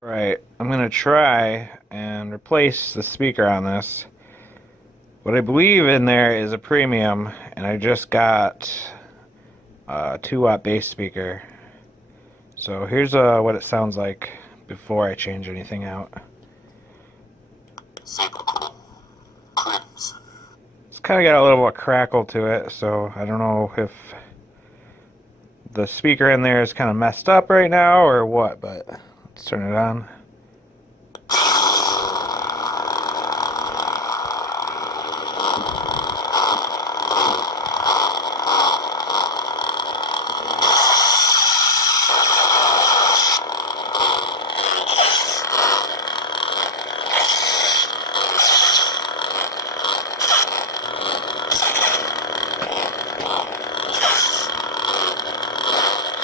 Right, I'm gonna try and replace the speaker on this. What I believe in there is a premium, and I just got a 2-watt bass speaker. So here's what it sounds like before I change anything out. Saber, crimson. It's kind of got a little crackle to it, so I don't know if the speaker in there is kind of messed up right now or what, but let's turn it on.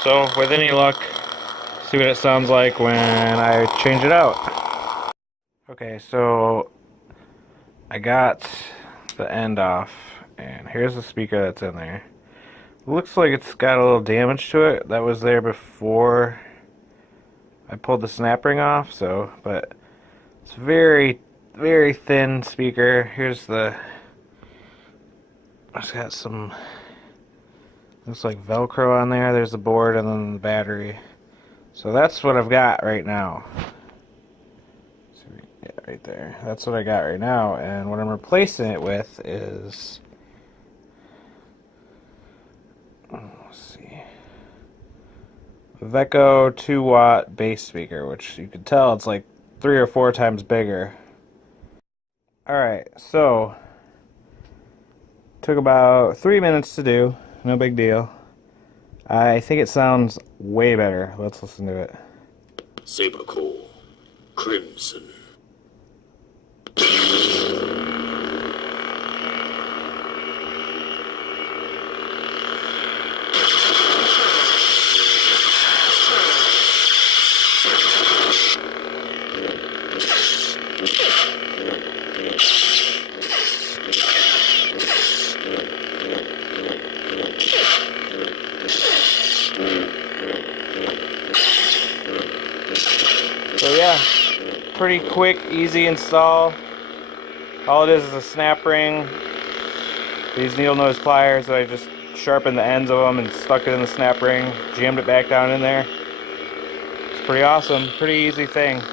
So, with any luck, see what it sounds like when I change it out. Okay, so I got the end off, and here's the speaker that's in there. It looks like it's got a little damage to it that was there before I pulled the snap ring off, but it's very, very thin speaker. Here's it's got some, looks like Velcro on there. There's the board and then the battery. So that's what I've got right now. Yeah, right there. That's what I got right now. And what I'm replacing it with is, let's see, a Veco 2-watt bass speaker, which you can tell it's like 3 or 4 times bigger. Alright, so took about 3 minutes to do. No big deal. I think it sounds way better. Let's listen to it. Saber, crimson. So yeah, pretty quick, easy install. All it is a snap ring. These needle nose pliers that I just sharpened the ends of them and stuck it in the snap ring, jammed it back down in there. It's pretty awesome, pretty easy thing.